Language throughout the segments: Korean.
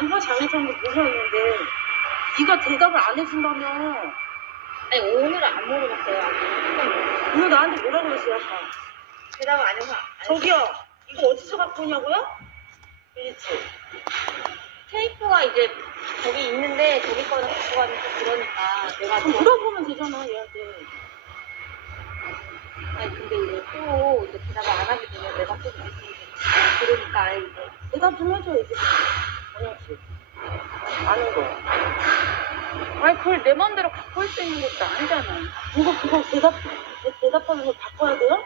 누가 잘못한 거 모르겠는데 네가 대답을 안 해준다며 아니 오늘은 안 물어봤어요. 아직. 오늘 나한테 뭐라 그랬어요 아까 대답을 안 해서 안 저기요 이거 어디서 갖고 오냐고요? 그렇지 테이프가 이제 저기 있는데 저기 거는 갖고 가면 좀 그러니까 내가 그럼 저- 물어보면 되잖아 얘한테 아니 근데 이제 또 이제 대답을 안 하게 되면 내가 또 이제 대답 좀 해줘 이제 아니지 아는 거 아니 그걸 내 마음대로 갖고 올수 있는 것도 아니잖아. 이거 그거 대답 대- 대답하는 거 바꿔야 돼요?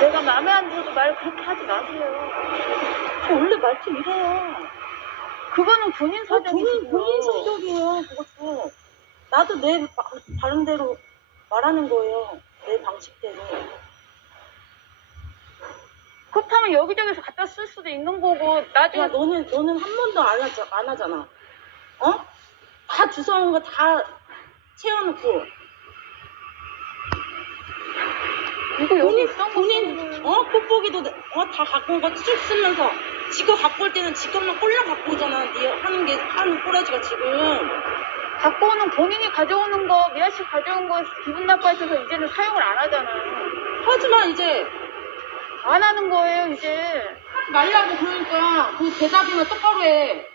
내가 마음에 안 들어도 말 그렇게 하지 마세요. 저 원래 말투 이래요 그거는 본인 아, 사정이고. 본인 본인 성격이에요 나도 내 바, 바른대로 말하는 거예요. 내 방식대로. 그렇다면 여기저기서 갖다 쓸 수도 있는 거고 나중에 야 너는 너는 한 번도 안, 하자, 안 하잖아. 어? 다 주워온 거 다 채워놓고. 이거 여기 본인 있던 거 본인 쓰는 어? 뽁뽁이도 어다 갖고 온 거 쭉 쓰면서 지금 갖고 올 때는 지금만 꼴랑 갖고 오잖아. 네 하는 게 하는 꼬라지가 지금 갖고 오는 본인이 가져오는 거 미아 씨 가져온 거 기분 나빠해서 이제는 사용을 안 하잖아. 하지마 이제 안 하는 거예요 이제. 하지 말라고 그러니까 그 대답이나 똑바로 해